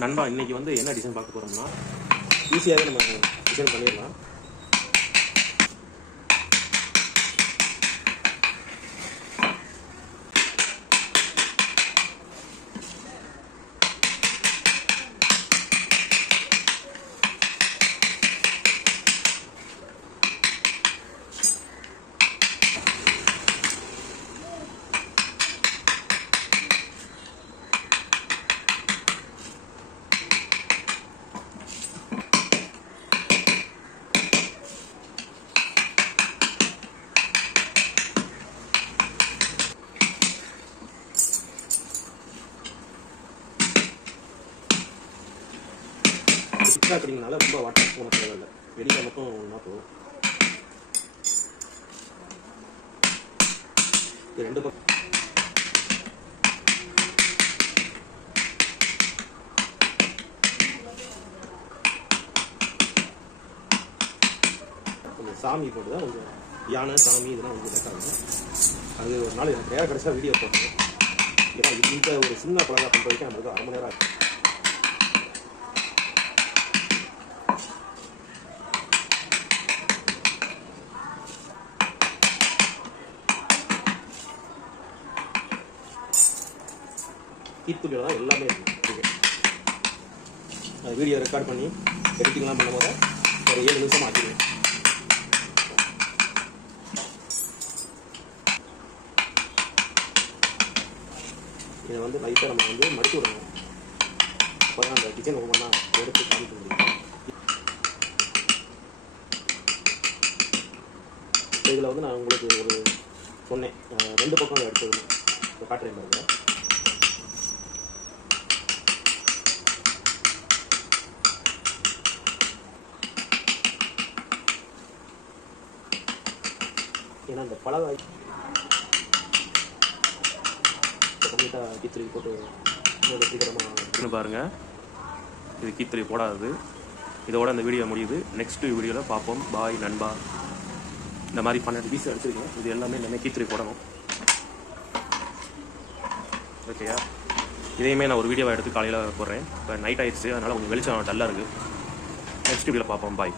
நண்பா இன்னைக்கு வந்து என்ன டிசைன் பார்க்க போறோம்னா ஈஸியாகவே நம்ம டிசைன் பண்ணிடலாம். சிக்ஸாக அப்படிங்கனால ரொம்ப வாட்டர் போன தேவையில்லை, வெளியில் மட்டும் ஒன்றா போகும். இது ரெண்டு பக்கம் கொஞ்சம் சாமி போட்டு தான் கொஞ்சம் யானை சாமி இதெல்லாம் கொஞ்சம் கேட்டாங்க. அது ஒரு நாள் எனக்கு நேரம் கடைசியாக வீடியோ போட்டேன். ஏன்னா இந்த ஒரு சின்ன பழகா பண்ணுற வரைக்கும் நம்மளுக்கு 1/2 மணி நேரம் ஆகும். கீத்துளியில் தான் எல்லாமே இருக்குது. வீடியோ ரெக்கார்ட் பண்ணி எடிட்டிங்லாம் பண்ணும்போது ஒரு 7 நிமிஷம் ஆகிடுவேன். இதை வந்து லைட்டாக நம்ம வந்து மடித்து விடணும். அப்போ தான் அந்த கிச்சன் ஒவ்வொன்றா எடுத்து காமிக்க முடியும். இதில் வந்து நான் உங்களுக்கு ஒரு சொன்னேன், 2 பக்கம் எடுத்துடணும். இப்போ காட்டுறேன் பாருங்க. ஏன்னா இந்த பழகாய் கம்ப்ளீட்டாக கீத்துளி போட்டு வெற்றிகரமாக பாருங்க. இது கீத்துளி போடாது. இதோட இந்த வீடியோ முடியுது. நெக்ஸ்ட் வீடியோவில் பார்ப்போம். பாய் நண்பா. இந்த மாதிரி 12 பீஸ் எடுத்துருக்கேன். இது எல்லாமே எல்லாமே கீத்துளி போடணும். ஓகேயா? இதையுமே நான் ஒரு வீடியோவை எடுத்து காலையில் போடுறேன். இப்போ நைட் ஆயிடுச்சு, அதனால் கொஞ்சம் வெளிச்சம் டல்லாக இருக்குது. நெக்ஸ்ட் வீடியோவில் பார்ப்போம். பாய்.